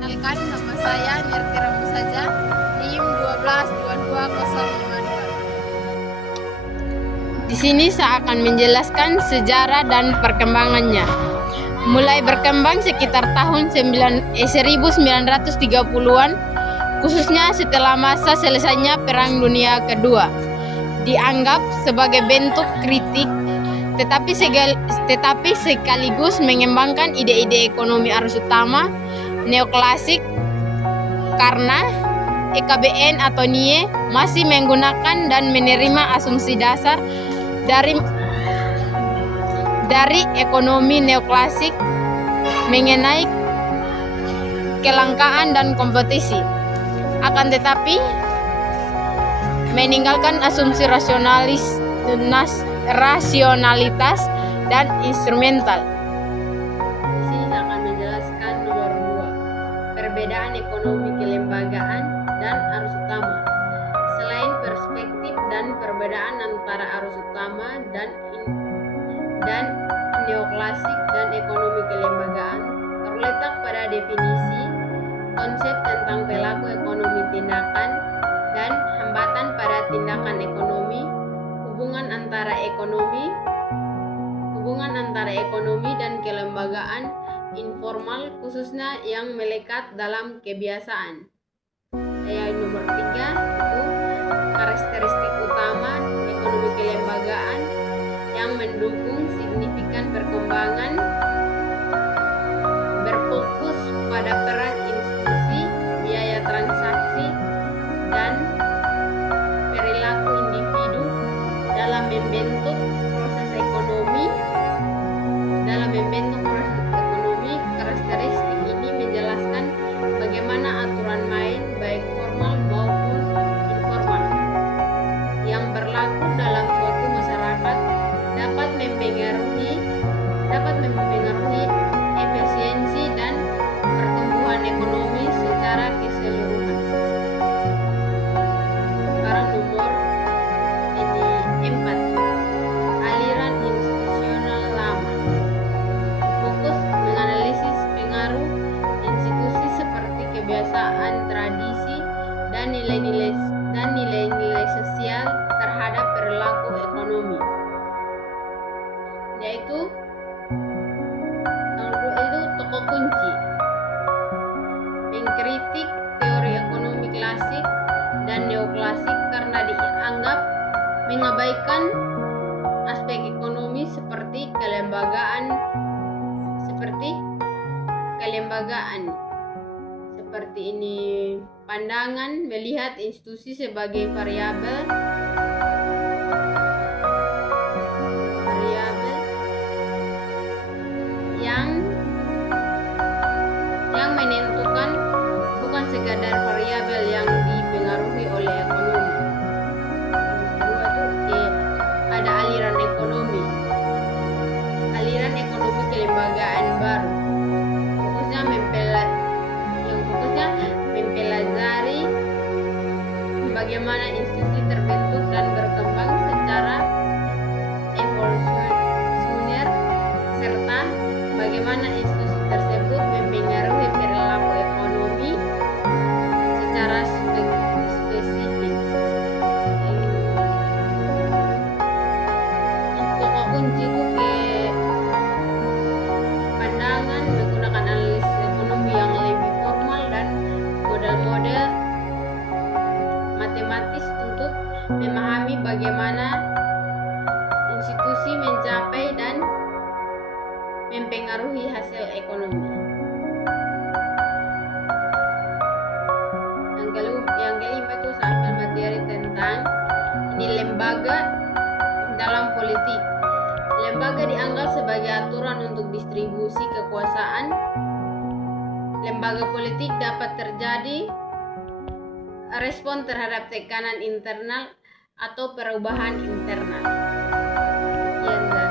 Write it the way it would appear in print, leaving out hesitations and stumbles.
Kenalkan, nama saya Nirti Rambu saja, NIM 1222052. Di sini saya akan menjelaskan sejarah dan perkembangannya. Mulai berkembang sekitar tahun 1930-an, khususnya setelah masa selesainya Perang Dunia Kedua. Dianggap sebagai bentuk kritik, tetapi sekaligus mengembangkan ide-ide ekonomi arus utama neoklasik, karena EKBN atau NIE masih menggunakan dan menerima asumsi dasar dari ekonomi neoklasik mengenai kelangkaan dan kompetisi, akan tetapi meninggalkan asumsi rasionalitas dan instrumental. Di sini saya akan menjelaskan nomor 2, perbedaan ekonomi kelembagaan dan arus utama. Selain perspektif dan perbedaan antara arus utama dan neoklasik dan ekonomi kelembagaan terletak pada definisi konsep tentang pelaku ekonomi tindakan dan hambatan pada tindakan ekonomi, hubungan antara ekonomi dan kelembagaan informal khususnya yang melekat dalam kebiasaan. Yang nomor 3 itu karakteristik utama ekonomi kelembagaan yang mendukung signifikan perkembangan, berfokus pada peran institusi, biaya transaksi, dan perilaku individu dalam membentuk proses ekonomi. Karakteristik ini menjelaskan bagaimana aturan main baik formal maupun informal yang berlaku dalam suatu masyarakat dapat mempengaruhi efisiensi dan pertumbuhan ekonomi secara keseluruhan. Sekarang nomor 4, aliran institusional lama. Fokus menganalisis pengaruh institusi seperti kebiasaan, tradisi, dan nilai-nilai sosial terhadap perilaku ekonomi. Yaitu tokoh kunci mengkritik teori ekonomi klasik dan neoklasik karena dianggap mengabaikan aspek ekonomi seperti kelembagaan. Seperti ini pandangan melihat institusi sebagai variabel yang menentukan, bukan sekadar variabel yang dipengaruhi oleh ekonomi. Yang kedua ada aliran ekonomi kelembagaan baru, fokusnya mempelajari bagaimana institusi terbentuk dan berkembang secara evolusioner, serta bagaimana institusi tersebut mempengaruhi perilaku ekonomi secara spesifik. Tokoh kunci itu pandangan menggunakan analisis ekonomi yang lebih formal dan model-model matematis untuk memahami bagaimana institusi mencapai dan mempengaruhi hasil ekonomi. Yang kelima itu saya ambil materi tentang lembaga dalam politik. Lembaga dianggap sebagai aturan untuk distribusi kekuasaan. Lembaga politik dapat terjadi respon terhadap tekanan internal atau perubahan internal. Sekian.